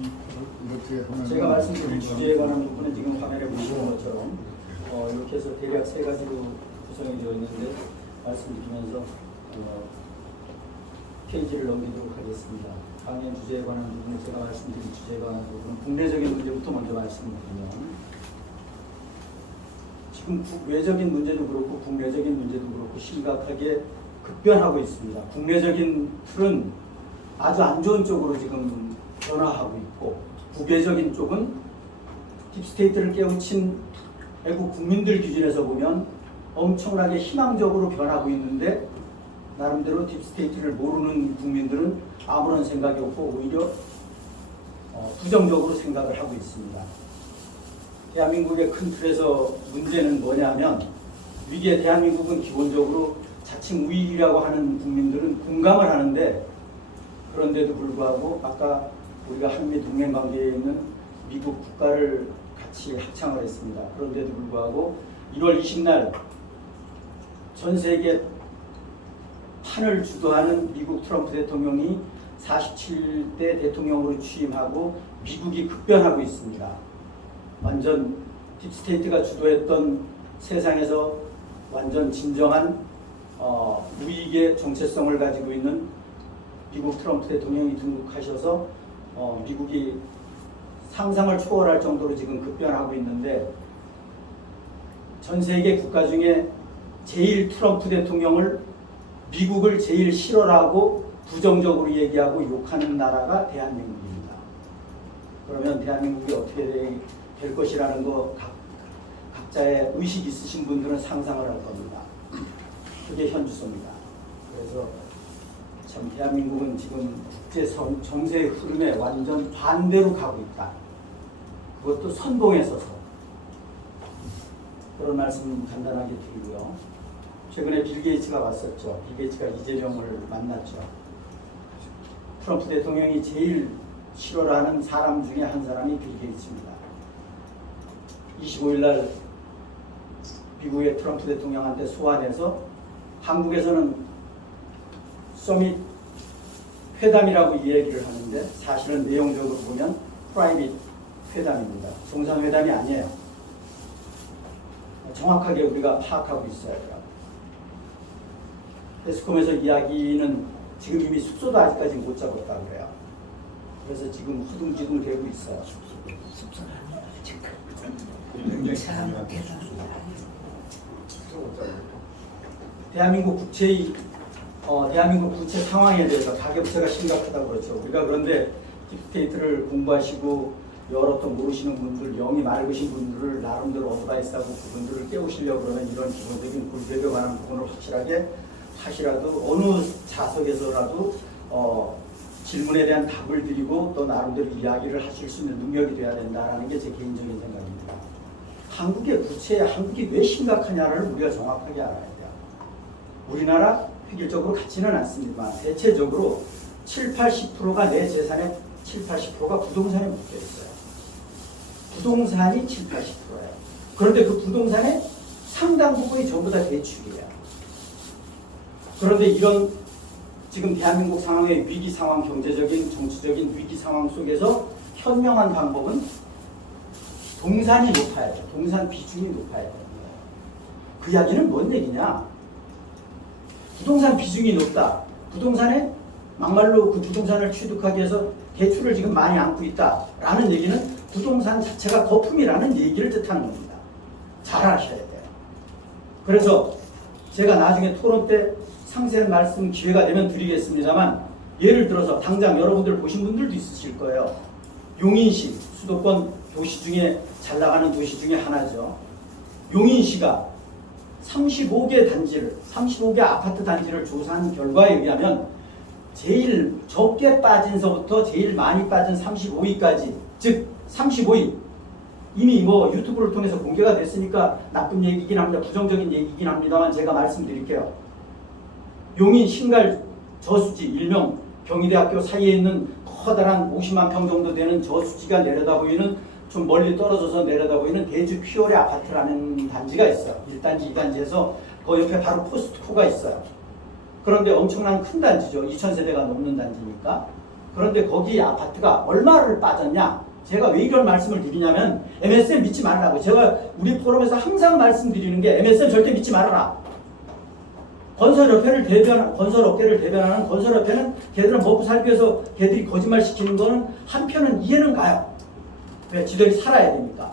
이렇게 하면 제가 말씀드린 주제에 관한 부분은 지금 화면에 보시는 것처럼 이렇게 해서 대략 세 가지로 구성이 되어 있는데 말씀드리면서 페이지를 넘기도록 하겠습니다. 강연 주제에 관한 부분은 제가 말씀드린 주제에 관한 부분은 국내적인 문제부터 먼저 말씀드리면 지금 외적인 문제도 그렇고 국내적인 문제도 그렇고 심각하게 급변하고 있습니다. 국내적인 틀은 아주 안 좋은 쪽으로 지금 변화하고 있고 국외적인 쪽은 딥스테이트를 깨우친 외국 국민들 기준에서 보면 엄청나게 희망적으로 변하고 있는데 나름대로 딥스테이트를 모르는 국민들은 아무런 생각이 없고 오히려 부정적으로 생각을 하고 있습니다. 대한민국의 큰 틀에서 문제는 뭐냐면 위기에 대한민국은 기본적으로 자칭 우위라고 하는 국민들은 공감을 하는데 그런데도 불구하고 아까 우리가 한미 동맹 관계에 있는 미국 국가를 같이 합창을 했습니다. 그런데도 불구하고 1월 20날 전 세계 판을 주도하는 미국 트럼프 대통령이 47대 대통령으로 취임하고 미국이 급변하고 있습니다. 완전 딥스테이트가 주도했던 세상에서 완전 진정한 우익의 정체성을 가지고 있는 미국 트럼프 대통령이 등극하셔서 미국이 상상을 초월할 정도로 지금 급변하고 있는데 전 세계 국가 중에 제일 트럼프 대통령을 미국을 제일 싫어하고 부정적으로 얘기하고 욕하는 나라가 대한민국입니다. 그러면 대한민국이 어떻게 될 것이라는 거 각자의 의식 있으신 분들은 상상을 할 겁니다. 그게 현주소입니다. 그래서 참 대한민국은 지금 국제 정세의 흐름에 완전 반대로 가고 있다. 그것도 선봉에 서서 그런 말씀 간단하게 드리고요. 최근에 빌 게이츠가 왔었죠. 빌 게이츠가 이재명을 만났죠. 트럼프 대통령이 제일 싫어하는 사람 중에 한 사람이 빌 게이츠입니다. 25일 날 미국의 트럼프 대통령한테 소환해서 한국에서는 서밋 회담이라고 이 얘기를 하는데 사실은 내용적으로 보면 프라이빗 회담입니다. 정상회담이 아니에요. 정확하게 우리가 파악하고 있어야 돼요. 베스콤에서 이야기는 지금 이미 숙소도 아직까지 못 잡았다 그래요. 그래서 지금 후둥지둥 되고 있어요. 숙소는 아니에요. 지금. 대한민국 국채 상황에 대해서 가계부채가 심각하다고 그렇죠. 우리가 그런데 딥스테이트를 공부하시고 여러 또 모르시는 분들, 영이 맑으신 분들을 나름대로 어드바이스하고 그분들을 깨우시려고 그러면 이런 기본적인 굴백에 관한 부분을 확실하게 하시라도 어느 자석에서라도 질문에 대한 답을 드리고 또 나름대로 이야기를 하실 수 있는 능력이 돼야 된다는 게 제 개인적인 생각입니다. 한국의 부채, 한국이 왜 심각하냐를 우리가 정확하게 알아야 돼요. 우리나라 획일적으로 같지는 않습니다만 대체적으로 70~80%가 내 재산의 70~80%가 부동산에 묶여 있어요. 부동산이 70~80%예요. 그런데 그 부동산의 상당 부분이 전부 다 대출이에요. 그런데 이런 지금 대한민국 상황의 위기 상황, 경제적인, 정치적인 위기 상황 속에서 현명한 방법은 동산이 높아야 돼요. 동산 비중이 높아야 돼요. 그 이야기는 뭔 얘기냐? 부동산 비중이 높다. 부동산에 막말로 그 부동산을 취득하기 위해서 대출을 지금 많이 안고 있다라는 얘기는 부동산 자체가 거품이라는 얘기를 뜻하는 겁니다. 잘 아셔야 돼요. 그래서 제가 나중에 토론 때 상세한 말씀 기회가 되면 드리겠습니다만 예를 들어서 당장 여러분들 보신 분들도 있으실 거예요. 용인시, 수도권 도시 중에 잘 나가는 도시 중에 하나죠. 용인시가 35개 아파트 단지를 조사한 결과에 의하면 제일 적게 빠진서부터 제일 많이 빠진 35위까지, 즉 35위 이미 뭐 유튜브를 통해서 공개가 됐으니까 나쁜 얘기긴 합니다. 부정적인 얘기긴 합니다만 제가 말씀드릴게요. 용인 신갈 저수지, 일명 경희대학교 사이에 있는 커다란 50만 평 정도 되는 저수지가 내려다 보이는 좀 멀리 떨어져서 내려다 보이는 대주 퓨어레 아파트라는 단지가 있어요. 1단지, 2단지에서 그 옆에 바로 포스트코가 있어요. 그런데 엄청난 큰 단지죠. 2000세대가 넘는 단지니까. 그런데 거기 아파트가 얼마를 빠졌냐? 제가 왜 이런 말씀을 드리냐면 MSN 믿지 말라고. 제가 우리 포럼에서 항상 말씀드리는 게 MSN 절대 믿지 말아라. 건설업계를 대변하는 건설업계는 걔들은 먹고 살기 위해서 걔들이 거짓말 시키는 거는 한편은 이해는 가요. 왜? 지들이 살아야 되니까.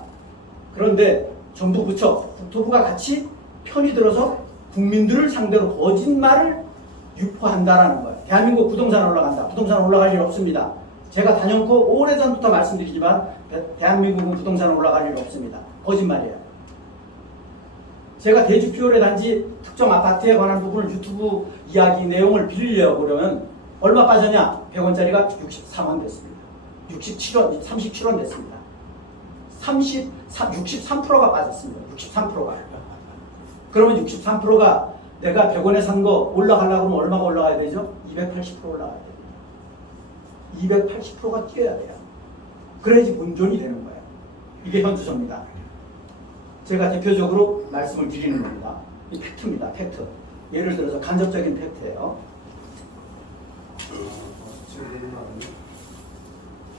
그런데 정부 부처, 국토부가 같이 편이 들어서 국민들을 상대로 거짓말을 유포한다라는 거예요. 대한민국 부동산 올라간다. 부동산 올라갈 일 없습니다. 제가 단연코 오래전부터 말씀드리지만 대한민국은 부동산 올라갈 일 없습니다. 거짓말이에요. 제가 대주 피오레 단지 특정 아파트에 관한 부분을 유튜브 이야기 내용을 빌리려고 그러면 얼마 빠졌냐? 100원짜리가 63원 됐습니다. 67원, 37원 됐습니다. 63%가 빠졌습니다. 63%가. 그러면 63%가 내가 100원에 산 거 올라가려고 하면 얼마가 올라가야 되죠? 280% 올라가야 돼요. 280%가 뛰어야 돼요. 그래야지 본전이 되는 거예요. 이게 현주소입니다. 제가 대표적으로 말씀을 드리는 겁니다. 이 팩트입니다. 팩트. 예를 들어서 간접적인 팩트예요.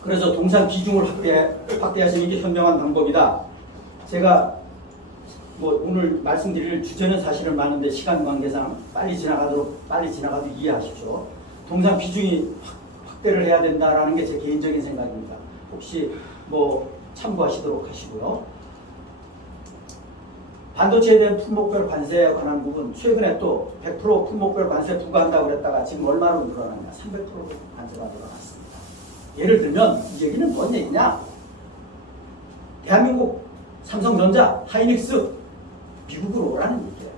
그래서 동산 비중을 확대하시는 게 현명한 방법이다. 제가 뭐 오늘 말씀드릴 주제는 사실은 많은데 시간 관계상 빨리 지나가도 이해하십시오. 동산 비중이 확대를 해야 된다라는 게 제 개인적인 생각입니다. 혹시 뭐 참고하시도록 하시고요. 반도체에 대한 품목별 관세에 관한 부분 최근에 또 100% 품목별 관세 부과한다고 그랬다가 지금 얼마로 늘어났냐? 300% 관세가 늘어났습니다. 예를 들면 이 얘기는 뭔 얘기냐? 대한민국 삼성전자, 하이닉스 미국으로 오라는 얘기예요.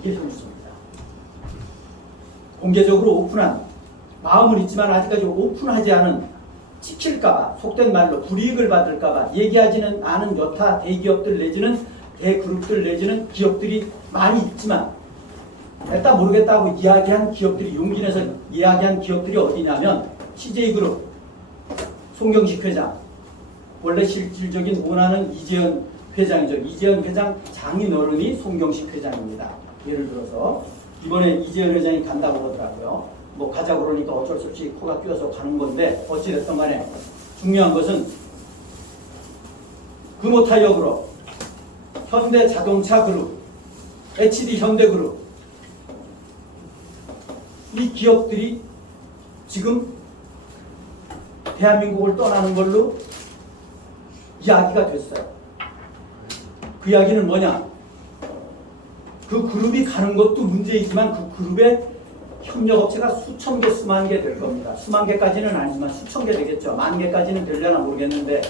이게 현실입니다. 공개적으로 오픈한 마음은 있지만 아직까지 오픈하지 않은 찍힐까봐 속된 말로 불이익을 받을까봐 얘기하지는 않은 여타 대기업들 내지는 대그룹들 내지는 기업들이 많이 있지만 됐다 모르겠다고 이야기한 기업들이 용기 내서 이야기한 기업들이 어디냐면 CJ그룹 송경식 회장, 원래 실질적인 오너는 이재현 회장이죠. 이재현 회장 장인어른이 송경식 회장입니다. 예를 들어서 이번에 이재현 회장이 간다고 그러더라고요. 뭐 가자고 그러니까 어쩔 수 없이 코가 끼어서 가는 건데 어찌됐든 간에 중요한 것은 금호타이어 그룹, 현대자동차 그룹, HD 현대그룹 이 기업들이 지금 대한민국을 떠나는 걸로 이야기가 됐어요. 그 이야기는 뭐냐? 그 그룹이 가는 것도 문제이지만 그 그룹의 협력업체가 수천 개, 수만 개 될 겁니다. 수만 개까지는 아니지만 수천 개 되겠죠. 만 개까지는 되려나 모르겠는데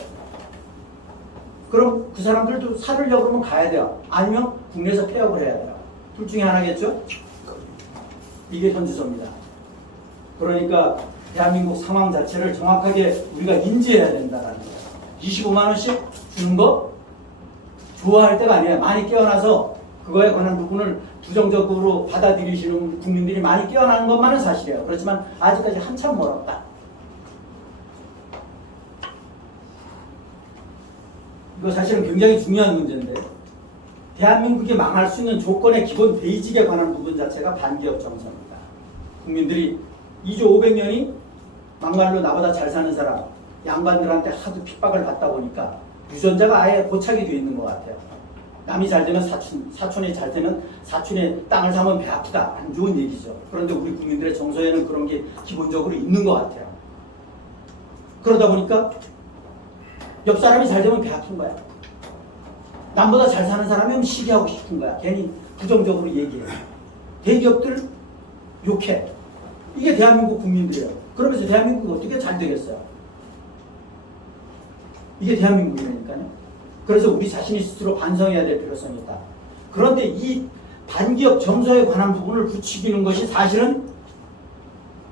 그럼 그 사람들도 살으려고 그러면 가야 돼요. 아니면 국내에서 폐업을 해야 돼요. 둘 중에 하나겠죠? 이게 현주소입니다. 그러니까 대한민국 상황 자체를 정확하게 우리가 인지해야 된다는 거예요. 25만 원씩 주는 거 좋아할 때가 아니에요. 많이 깨어나서 그거에 관한 부분을 부정적으로 받아들이시는 국민들이 많이 깨어나는 것만은 사실이에요. 그렇지만 아직까지 한참 멀었다. 이거 사실은 굉장히 중요한 문제인데 대한민국이 망할 수 있는 조건의 기본 베이직에 관한 부분 자체가 반기업 정서입니다. 국민들이 2조 500년이 막말로 나보다 잘 사는 사람 양반들한테 하도 핍박을 받다 보니까 유전자가 아예 고착이 되어 있는 것 같아요. 남이 잘 되면 사촌이 잘 되면 사촌의 땅을 사면 배 아프다. 안 좋은 얘기죠. 그런데 우리 국민들의 정서에는 그런 게 기본적으로 있는 것 같아요. 그러다 보니까 옆 사람이 잘 되면 배 아픈 거야. 남보다 잘 사는 사람이면 시기하고 싶은 거야. 괜히 부정적으로 얘기해. 대기업들 욕해. 이게 대한민국 국민들이에요. 그러면서 대한민국이 어떻게 잘 되겠어요? 이게 대한민국이라니까요. 그래서 우리 자신이 스스로 반성해야 될 필요성이 있다. 그런데 이 반기업 정서에 관한 부분을 부추기는 것이 사실은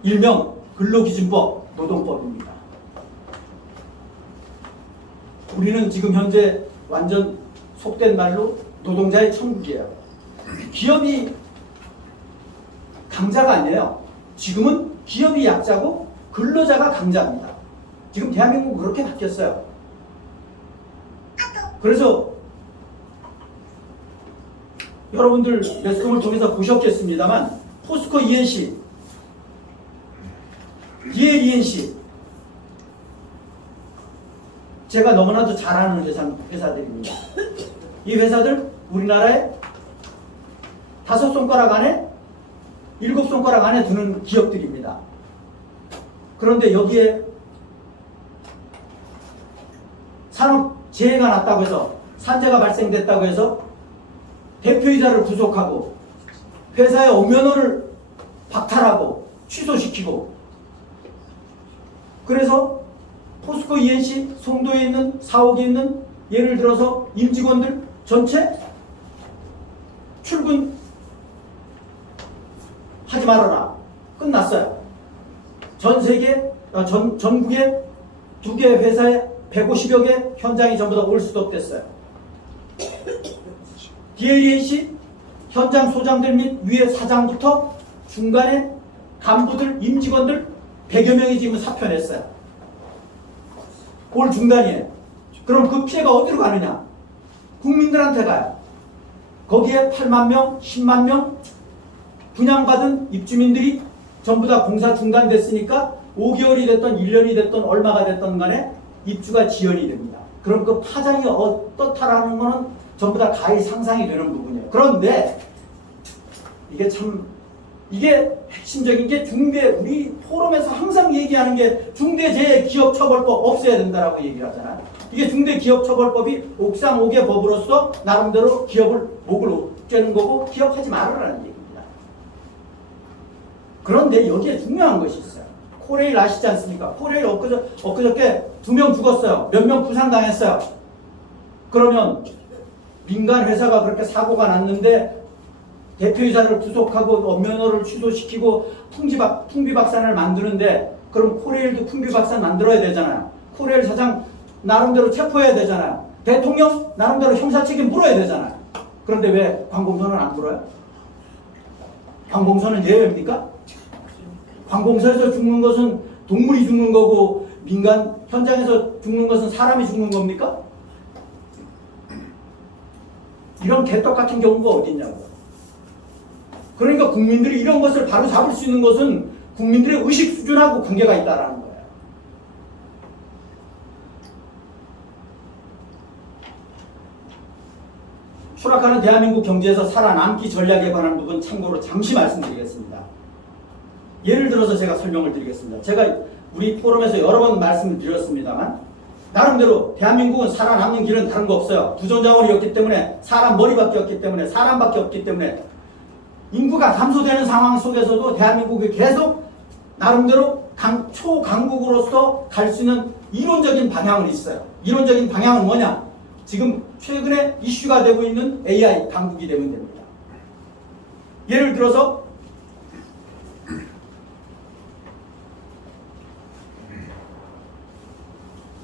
일명 근로기준법, 노동법입니다. 우리는 지금 현재 완전 속된 말로 노동자의 천국이에요. 기업이 강자가 아니에요. 지금은 기업이 약자고 근로자가 강자입니다. 지금 대한민국은 그렇게 바뀌었어요. 그래서 여러분들 매스컴을 통해서 보셨겠습니다만 포스코 ENC DLENC 제가 너무나도 잘 아는 회사들입니다. 이 회사들 우리나라에 5손가락 안에 7손가락 안에 드는 기업들입니다. 그런데 여기에 산업재해가 났다고 해서 산재가 발생됐다고 해서 대표이사를 구속하고 회사의 엄연호를 박탈하고 취소시키고 그래서 포스코 ENC 송도에 있는 사옥에 있는 예를 들어서 임직원들 전체 출근 하지 말아라. 끝났어요. 전 세계, 전국에 2개 회사에 150여 개 현장이 전부 다 올스톱 됐어요. DLENC 현장 소장들 및 위에 사장부터 중간에 간부들, 임직원들 100여 명이 지금 사표 냈어요. 올 중단이에요. 그럼 그 피해가 어디로 가느냐? 국민들한테 가요. 거기에 8만 명, 10만 명 분양받은 입주민들이 전부 다 공사 중단됐으니까 5개월이 됐던 1년이 됐던 얼마가 됐던 간에 입주가 지연이 됩니다. 그럼 그 파장이 어떻다라는 거는 전부 다 가히 상상이 되는 부분이에요. 그런데 이게 핵심적인 게 우리 포럼에서 항상 얘기하는 게 중대재해기업처벌법 없애야 된다라고 얘기를 하잖아요. 이게 중대기업처벌법이 옥상 5개 법으로서 나름대로 기업을 목을 쬐는 거고 기업하지 말아라는 얘기입니다. 그런데 여기에 중요한 것이 있어요. 코레일 아시지 않습니까? 코레일 엊그저께 2명 죽었어요. 몇 명 부상당했어요. 그러면 민간 회사가 그렇게 사고가 났는데 대표이사를 구속하고 엄연호를 취소시키고 풍비박산을 만드는데 그럼 코레일도 풍비박산 만들어야 되잖아요. 코레일 사장 나름대로 체포해야 되잖아요. 대통령 나름대로 형사책임 물어야 되잖아요. 그런데 왜 관공서는 안 물어요? 관공서는 예외입니까? 관공서에서 죽는 것은 동물이 죽는 거고 민간 현장에서 죽는 것은 사람이 죽는 겁니까? 이런 개떡 같은 경우가 어디 있냐고. 그러니까 국민들이 이런 것을 바로 잡을 수 있는 것은 국민들의 의식 수준하고 관계가 있다는 거예요. 추락하는 대한민국 경제에서 살아남기 전략에 관한 부분 참고로 잠시 말씀드리겠습니다. 예를 들어서 제가 설명을 드리겠습니다. 제가 우리 포럼에서 여러 번 말씀을 드렸습니다만 나름대로 대한민국은 살아남는 길은 다른 거 없어요. 부전자원이었기 때문에 사람 머리밖에 없기 때문에 사람밖에 없기 때문에 인구가 감소되는 상황 속에서도 대한민국이 계속 나름대로 초강국으로서 갈 수 있는 이론적인 방향은 있어요. 이론적인 방향은 뭐냐? 지금 최근에 이슈가 되고 있는 AI 강국이 되면 됩니다. 예를 들어서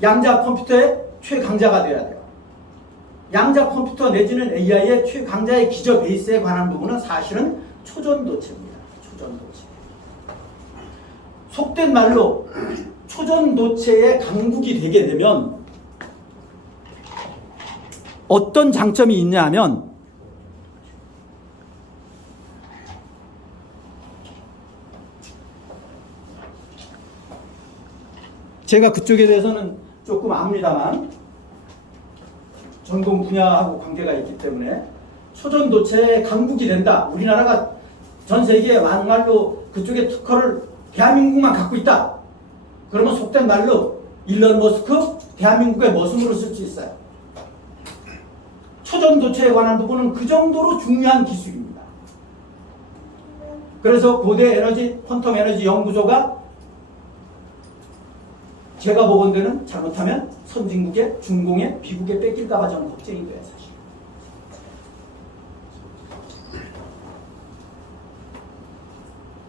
양자 컴퓨터의 최강자가 돼야 돼요. 양자 컴퓨터 내지는 AI의 최강자의 기저 베이스에 관한 부분은 사실은 초전도체입니다. 초전도체. 속된 말로 초전도체의 강국이 되게 되면 어떤 장점이 있냐 하면 제가 그쪽에 대해서는 조금 압니다만 전공 분야하고 관계가 있기 때문에 초전도체의 강국이 된다. 우리나라가 전 세계에 막말로 그쪽의 특허를 대한민국만 갖고 있다. 그러면 속된 말로 일론 머스크 대한민국의 머슴으로 쓸 수 있어요. 초전도체에 관한 부분은 그 정도로 중요한 기술입니다. 그래서 고대 에너지 퀀텀 에너지 연구소가 제가 보건대는 잘못하면 선진국의 중공에 미국에 뺏길까봐 저는 걱정이 돼요. 사실.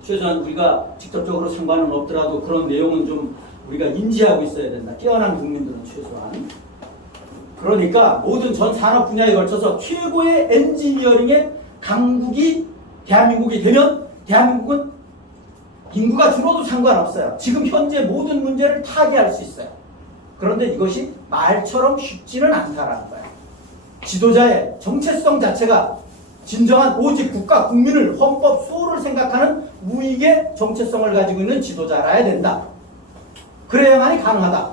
최소한 우리가 직접적으로 상관은 없더라도 그런 내용은 좀 우리가 인지하고 있어야 된다. 깨어난 국민들은 최소한. 그러니까 모든 전 산업 분야에 걸쳐서 최고의 엔지니어링의 강국이 대한민국이 되면 대한민국은 인구가 줄어도 상관없어요. 지금 현재 모든 문제를 타개할 수 있어요. 그런데 이것이 말처럼 쉽지는 않다라는 거예요. 지도자의 정체성 자체가 진정한 오직 국가 국민을 헌법 수호를 생각하는 우익의 정체성을 가지고 있는 지도자라야 된다. 그래야만이 가능하다.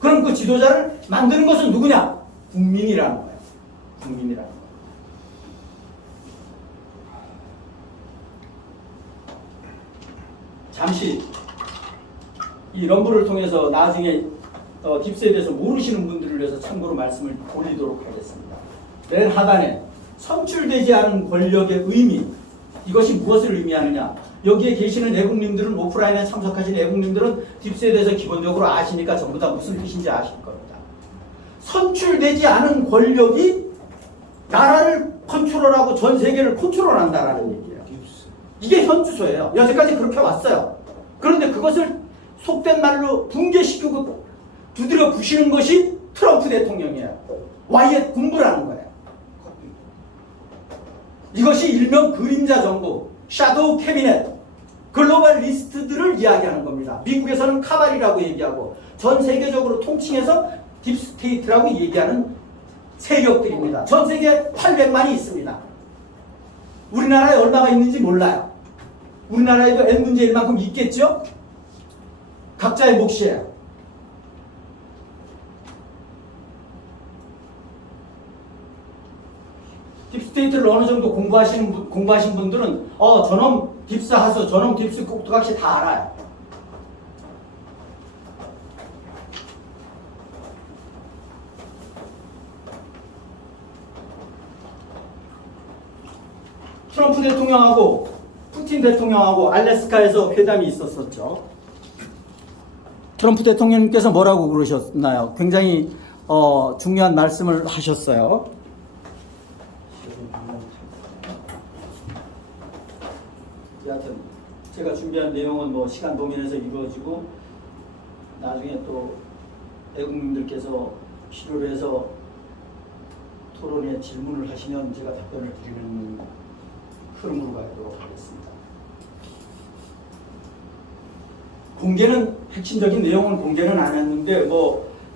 그럼 그 지도자를 만드는 것은 누구냐? 국민이라는 거예요. 국민이라는 거예요. 잠시 이 럼블을 통해서 나중에 딥스에 대해서 모르시는 분들을 위해서 참고로 말씀을 올리도록 하겠습니다. 맨 하단에 선출되지 않은 권력의 의미, 이것이 무엇을 의미하느냐? 여기에 계시는 애국님들은, 오프라인에 참석하신 애국님들은 딥스에 대해서 기본적으로 아시니까 전부 다 무슨 뜻인지 아실 겁니다. 선출되지 않은 권력이 나라를 컨트롤하고 전 세계를 컨트롤한다라는 얘기예요. 이게 현주소예요. 여태까지 그렇게 왔어요. 그런데 그것을 속된 말로 붕괴시키고 두드려 부시는 것이 트럼프 대통령이에요. 와이엇 군부라는 거예요. 이것이 일명 그림자 정부, 샤도우 캐비넷, 글로벌 리스트들을 이야기하는 겁니다. 미국에서는 카발이라고 얘기하고 전 세계적으로 통칭해서 딥스테이트라고 얘기하는 세력들입니다. 전 세계 800만이 있습니다. 우리나라에 얼마가 있는지 몰라요. 우리나라에도 N분의 1만큼 있겠죠? 각자의 몫이에요. 딥스테이트를 어느 정도 공부하신 분들은 저놈 딥스 하수, 저놈 딥스 꼭두각시 다 알아요. 트럼프 대통령하고 푸틴 대통령하고 알래스카에서 회담이 있었었죠. 트럼프 대통령님께서 뭐라고 그러셨나요? 굉장히 중요한 말씀을 하셨어요. 여하튼 제가 준비한 내용은 뭐 시간 도면에서 이루어지고 나중에 또 애국민들께서 필요로 해서 토론에 질문을 하시면 제가 답변을 드리는 흐름으로 가도록 하겠습니다. 공개는 핵심적인 내용은 공개는 안 했는데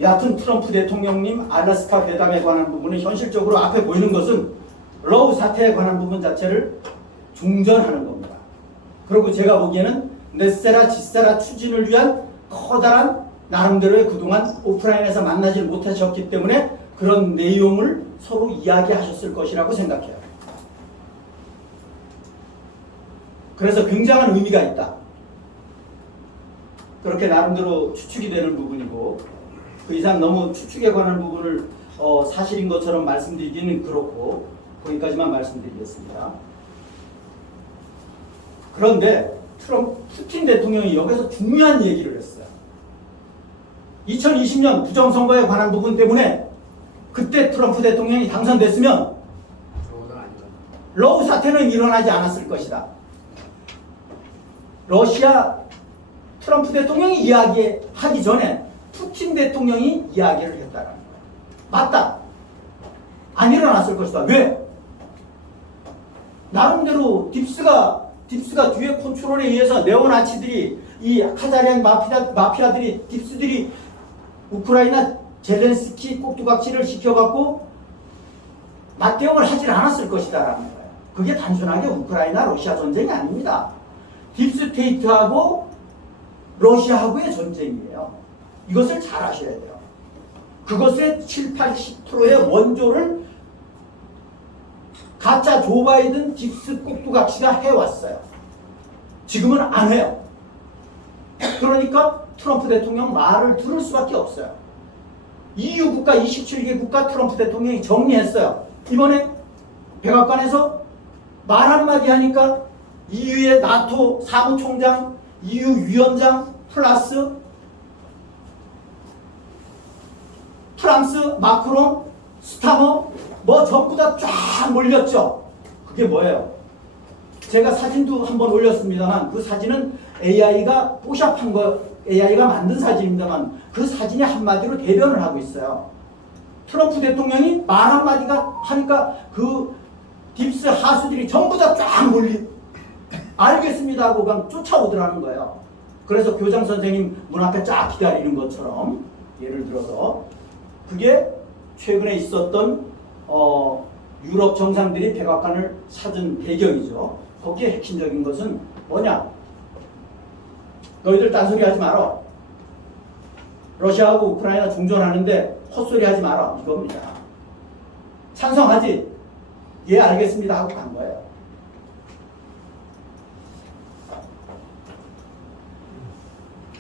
여하튼 트럼프 대통령님 알래스카 회담에 관한 부분은 현실적으로 앞에 보이는 것은 러우 사태에 관한 부분 자체를 중전하는 겁니다. 그리고 제가 보기에는 넷세라 지세라 추진을 위한 커다란 나름대로의 그동안 오프라인에서 만나지 못하셨기 때문에 그런 내용을 서로 이야기하셨을 것이라고 생각해요. 그래서 굉장한 의미가 있다. 그렇게 나름대로 추측이 되는 부분이고 그 이상 너무 추측에 관한 부분을 사실인 것처럼 말씀드리기는 그렇고 거기까지만 말씀드리겠습니다. 그런데 푸틴 대통령이 여기서 중요한 얘기를 했어요. 2020년 부정선거에 관한 부분 때문에 그때 트럼프 대통령이 당선됐으면 러우 사태는 일어나지 않았을 것이다. 러시아 트럼프 대통령이 이야기하기 전에 푸틴 대통령이 이야기를 했다는 거예요. 맞다. 안 일어났을 것이다. 왜? 나름대로 딥스가 뒤에 컨트롤에 의해서 네오나치들이 이 카자리안 마피아들이 딥스들이 우크라이나 젤렌스키 꼭두각시를 시켜갖고 맞대응을 하질 않았을 것이다라는 거예요. 그게 단순하게 우크라이나 러시아 전쟁이 아닙니다. 딥스테이트하고 러시아하고의 전쟁이에요. 이것을 잘 아셔야 돼요. 그것의 70~80%의 원조를 가짜 조 바이든 딥스 꼭두각시가 해왔어요. 지금은 안 해요. 그러니까 트럼프 대통령 말을 들을 수밖에 없어요. EU 국가 27개 국가 트럼프 대통령이 정리했어요. 이번에 백악관에서 말 한마디 하니까 EU의 나토 사무총장, EU 위원장 플러스 프랑스 마크롱, 스타머 전부 다 쫙 몰렸죠. 그게 뭐예요? 제가 사진도 한번 올렸습니다만 그 사진은 AI가 뽀샵한 거, AI가 만든 사진입니다만 그 사진이 한마디로 대변을 하고 있어요. 트럼프 대통령이 말 한마디가 하니까 그 딥스 하수들이 전부 다 쫙 알겠습니다 하고 그냥 쫓아오더라는 거예요. 그래서 교장 선생님 문 앞에 쫙 기다리는 것처럼 예를 들어서 그게 최근에 있었던 유럽 정상들이 백악관을 찾은 배경이죠. 거기에 핵심적인 것은 뭐냐? 너희들 딴소리 하지 마라. 러시아하고 우크라이나 종전하는데 헛소리 하지 마라. 이겁니다. 찬성하지? 예, 알겠습니다 하고 간 거예요.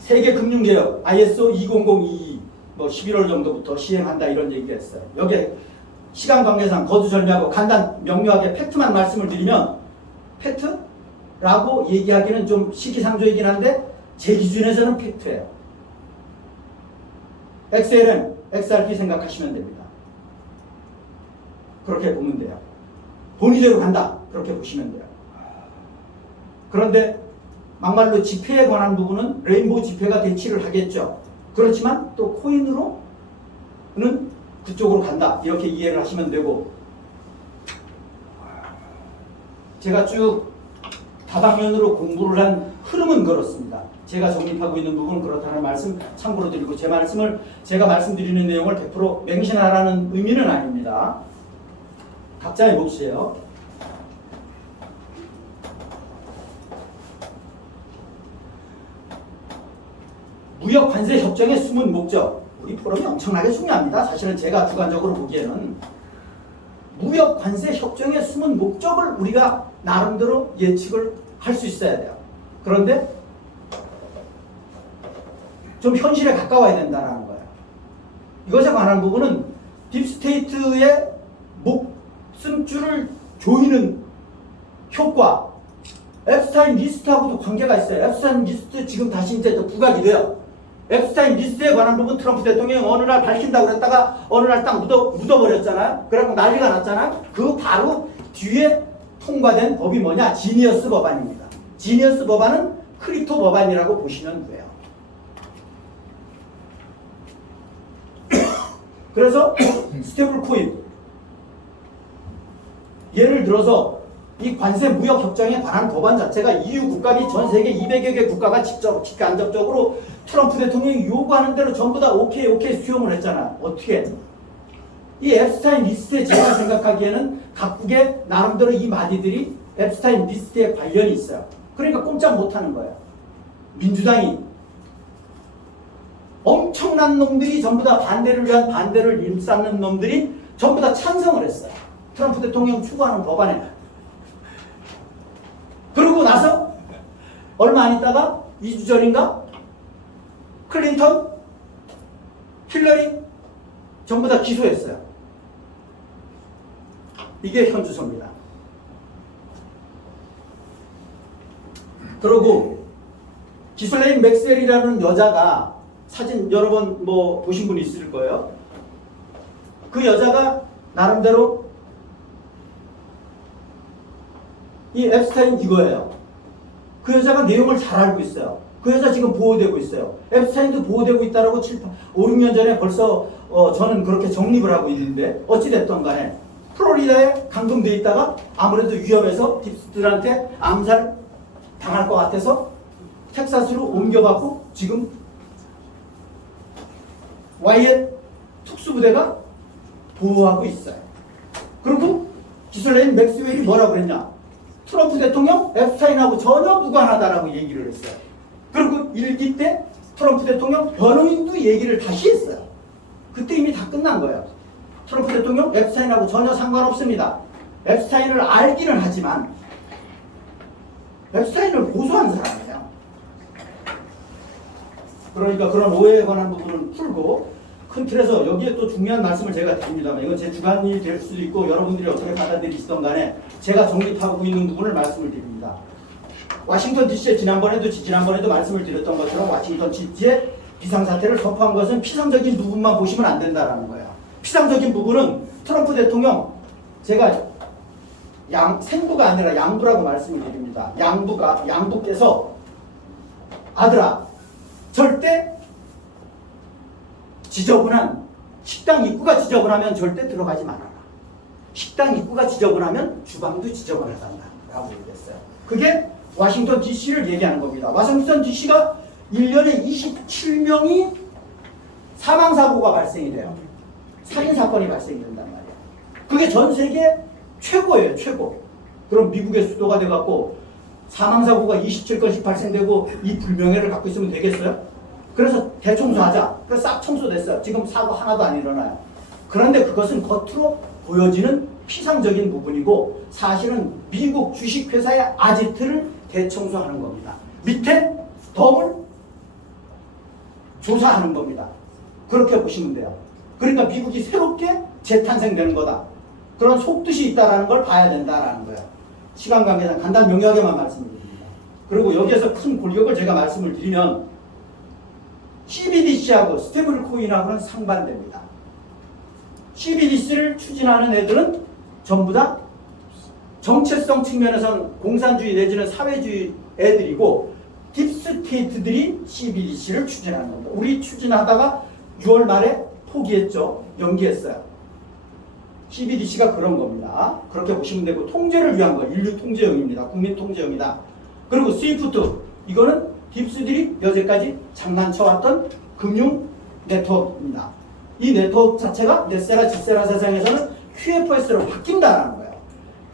세계금융개혁 ISO 20022 뭐 11월 정도부터 시행한다 이런 얘기가 있어요. 여기에 시간 관계상 거두절미하고 간단 명료하게 팩트만 말씀을 드리면 팩트라고 얘기하기는 좀 시기상조이긴 한데 제 기준에서는 팩트예요. XLN, XRP 생각하시면 됩니다. 그렇게 보면 돼요. 본의대로 간다. 그렇게 보시면 돼요. 그런데 막말로 지폐에 관한 부분은 레인보우 지폐가 대치를 하겠죠. 그렇지만 또 코인으로는 그쪽으로 간다. 이렇게 이해를 하시면 되고, 제가 쭉 다방면으로 공부를 한 흐름은 그렇습니다. 제가 정립하고 있는 부분은 그렇다는 말씀 참고로 드리고, 제 말씀을 제가 말씀드리는 내용을 100% 맹신하라는 의미는 아닙니다. 각자의 몫이에요. 무역 관세 협정의 숨은 목적, 우리 포럼이 엄청나게 중요합니다. 사실은 제가 주관적으로 보기에는 무역 관세 협정의 숨은 목적을 우리가 나름대로 예측을 할 수 있어야 돼요. 그런데 좀 현실에 가까워야 된다는 거예요. 이것에 관한 부분은 딥스테이트의 목숨줄을 조이는 효과, 앱스타인 리스트하고도 관계가 있어요. 앱스타인 리스트 지금 다시 이제 부각이 돼요. 앱스타인 리스트에 관한 부분 트럼프 대통령이 어느 날 밝힌다고 그랬다가 어느 날 딱 묻어버렸잖아요. 그래갖고 난리가 났잖아요. 그 바로 뒤에 통과된 법이 뭐냐? 지니어스 법안입니다. 지니어스 법안은 크립토 법안이라고 보시면 돼요. 그래서 스테이블 코인, 예를 들어서 이 관세 무역 협정에 관한 법안 자체가 EU 국가비 전 세계 200여 개 국가가 직간접적으로 트럼프 대통령이 요구하는 대로 전부 다 오케이 수용을 했잖아. 어떻게? 이 앱스타인 리스트에 제가 생각하기에는 각국의 나름대로 이 마디들이 앱스타인 리스트에 관련이 있어요. 그러니까 꼼짝 못하는 거예요. 민주당이 엄청난 놈들이 전부 다 반대를 위한 반대를 일삼는 놈들이 전부 다 찬성을 했어요. 트럼프 대통령 추구하는 법안에. 그러고 나서 얼마 안 있다가 2주 전인가 클린턴, 힐러리 전부 다 기소했어요. 이게 현주소입니다. 그러고 기슬레인 맥스웰이라는 여자가, 사진 여러 번 뭐 보신 분 있을 거예요. 그 여자가 나름대로 이 앱스타인 이거예요. 그 여자가 내용을 잘 알고 있어요. 그 여자 지금 보호되고 있어요. 앱스타인도 보호되고 있다라고 5, 6년 전에 벌써 저는 그렇게 정립을 하고 있는데, 어찌됐든 간에 플로리다에 감금돼 있다가 아무래도 위험해서 딥스들한테 암살 당할 것 같아서 텍사스로 옮겨갖고 지금 와이엇 특수부대가 보호하고 있어요. 그리고 기슬레인 맥스웰이 뭐라고 그랬냐? 트럼프 대통령 앱스타인하고 전혀 무관하다라고 얘기를 했어요. 그리고 일기 때 트럼프 대통령 변호인도 얘기를 다시 했어요. 그때 이미 다 끝난 거예요. 트럼프 대통령 앱스타인하고 전혀 상관없습니다. 앱스타인을 알기는 하지만 앱스타인을 고소한 사람이에요. 그러니까 그런 오해에 관한 부분을 풀고, 큰 틀에서 여기에 또 중요한 말씀을 제가 드립니다만, 이건 제 주관이 될 수도 있고 여러분들이 어떻게 받아들이시던 간에 제가 정립하고 있는 부분을 말씀을 드립니다. 워싱턴 DC에 지난번에도 말씀을 드렸던 것처럼 워싱턴 DC의 비상사태를 선포한 것은 피상적인 부분만 보시면 안 된다는 거예요. 피상적인 부분은 트럼프 대통령, 제가 생부가 아니라 양부라고 말씀을 드립니다. 양부께서 아들아, 절대 지저분한 식당 입구가 지저분하면 절대 들어가지 말아라. 식당 입구가 지저분하면 주방도 지저분하단다라고 얘기했어요. 그게 워싱턴 DC를 얘기하는 겁니다. 워싱턴 DC가 1년에 27명이 사망사고가 발생이 돼요. 살인사건이 발생이 된단 말이에요. 그게 전 세계 최고예요, 최고. 그럼 미국의 수도가 돼갖고 사망사고가 27건씩 발생되고 이 불명예를 갖고 있으면 되겠어요? 그래서 대청소하자. 그래서 싹 청소됐어요. 지금 사고 하나도 안 일어나요. 그런데 그것은 겉으로 보여지는 피상적인 부분이고 사실은 미국 주식회사의 아지트를 대청소하는 겁니다. 밑에 덤을 조사하는 겁니다. 그렇게 보시면 돼요. 그러니까 미국이 새롭게 재탄생되는 거다. 그런 속뜻이 있다는 걸 봐야 된다는 거예요. 시간 관계상 간단 명료하게만 말씀드립니다. 그리고 여기에서 큰 골격을 제가 말씀을 드리면 CBDC하고 스테이블 코인하고는 상반됩니다. CBDC를 추진하는 애들은 전부 다 정체성 측면에서는 공산주의 내지는 사회주의 애들이고 딥스테이트들이 CBDC를 추진하는 겁니다. 우리 추진하다가 6월 말에 포기했죠. 연기했어요. CBDC가 그런 겁니다. 그렇게 보시면 되고 통제를 위한 거예요. 인류 통제용입니다. 국민 통제용이다. 그리고 스위프트 이거는 딥스들이 여태까지 장난쳐왔던 금융 네트워크입니다. 이 네트워크 자체가 넷세라 지세라 세상에서는 QFS로 바뀐다는 거예요.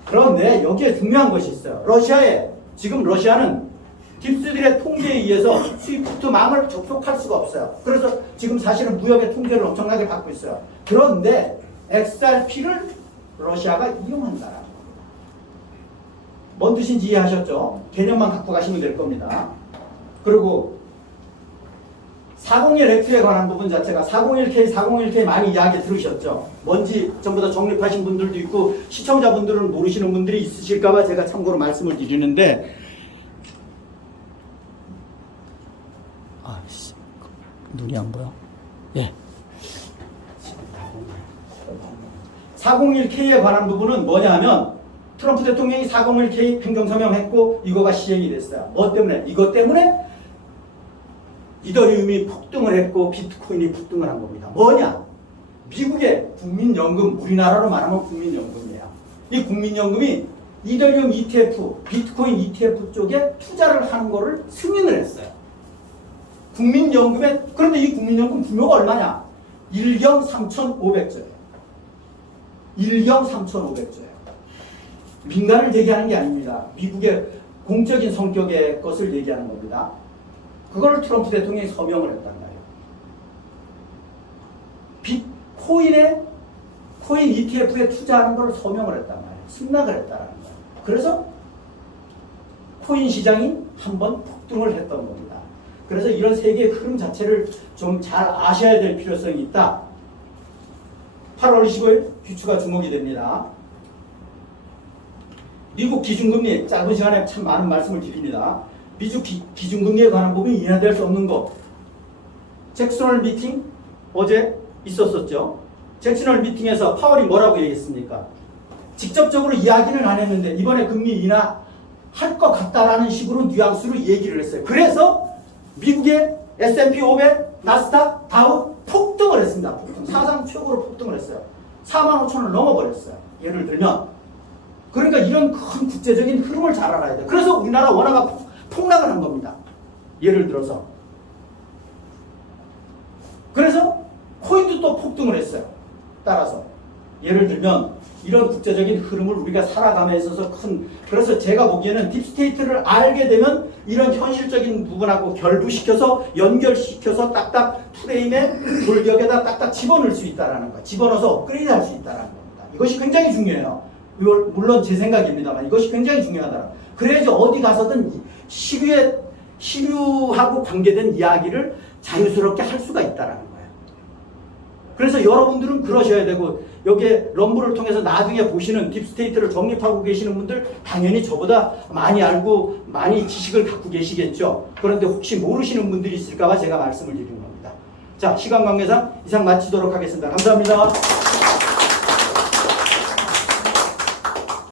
그런데 여기에 중요한 것이 있어요. 지금 러시아는 딥스들의 통제에 의해서 스위프트망을 접속할 수가 없어요. 그래서 지금 사실은 무역의 통제를 엄청나게 받고 있어요. 그런데 XRP를 러시아가 이용한다라는 겁니다. 뭔 뜻인지 이해하셨죠? 개념만 갖고 가시면 될 겁니다. 그리고 401X에 관한 부분 자체가 401K 많이 이야기 들으셨죠? 뭔지 전부 다 정립하신 분들도 있고 시청자분들은 모르시는 분들이 있으실까봐 제가 참고로 말씀을 드리는데 눈이 안 보여? 예. 401K에 관한 부분은 뭐냐면 트럼프 대통령이 401K 행정서명했고 이거가 시행이 됐어요. 뭐 때문에? 이것 때문에 이더리움이 폭등을 했고 비트코인이 폭등을 한 겁니다. 뭐냐? 미국의 국민연금, 우리나라로 말하면 국민연금이에요. 이 국민연금이 이더리움 ETF, 비트코인 ETF 쪽에 투자를 하는 거를 승인을 했어요. 국민연금에, 그런데 이 국민연금 규모가 얼마냐? 1경 3,500조예요. 1경 3,500조예요. 민간을 얘기하는 게 아닙니다. 미국의 공적인 성격의 것을 얘기하는 겁니다. 그걸 트럼프 대통령이 서명을 했단 말이에요. 비트코인에 코인 ETF에 투자하는 걸 서명을 했단 말이에요. 승낙을 했다는 거예요. 그래서 코인 시장이 한번 폭등을 했던 겁니다. 그래서 이런 세계의 흐름 자체를 좀 잘 아셔야 될 필요성이 있다. 8월 25일 귀추가 주목이 됩니다. 미국 기준금리, 짧은 시간에 참 많은 말씀을 드립니다. 미국 기준금리에 관한 부분이 인하될 수 없는 것. 잭슨홀 미팅 어제 있었었죠. 잭슨홀 미팅에서 파월이 뭐라고 얘기했습니까? 직접적으로 이야기는 안 했는데 이번에 금리 인하할 것 같다라는 식으로 뉘앙스로 얘기를 했어요. 그래서 미국의 S&P 500, 나스닥, 다우 폭등을 했습니다. 폭등. 사상 최고로 폭등을 했어요. 45,000을 넘어버렸어요. 예를 들면. 그러니까 이런 큰 국제적인 흐름을 잘 알아야 돼요. 그래서 우리나라 원화가 폭락을 한 겁니다. 예를 들어서. 그래서 코인도 또 폭등을 했어요. 따라서. 예를 들면 이런 국제적인 흐름을 우리가 살아감에 있어서 그래서 제가 보기에는 딥스테이트를 알게 되면 이런 현실적인 부분하고 결부시켜서 연결시켜서 딱딱 프레임의 골격에다 딱딱 집어넣을 수 있다는 거예요. 집어넣어서 업그레이드 할 수 있다는 겁니다. 이것이 굉장히 중요해요. 물론 제 생각입니다만 이것이 굉장히 중요하다. 그래야지 어디 가서든 시류하고 관계된 이야기를 자유스럽게 할 수가 있다는 거예요. 그래서 여러분들은 그러셔야 되고 여기에 럼블을 통해서 나중에 보시는 딥스테이트를 정립하고 계시는 분들 당연히 저보다 많이 알고 많이 지식을 갖고 계시겠죠. 그런데 혹시 모르시는 분들이 있을까 봐 제가 말씀을 드리는 겁니다. 자, 시간 관계상 이상 마치도록 하겠습니다. 감사합니다.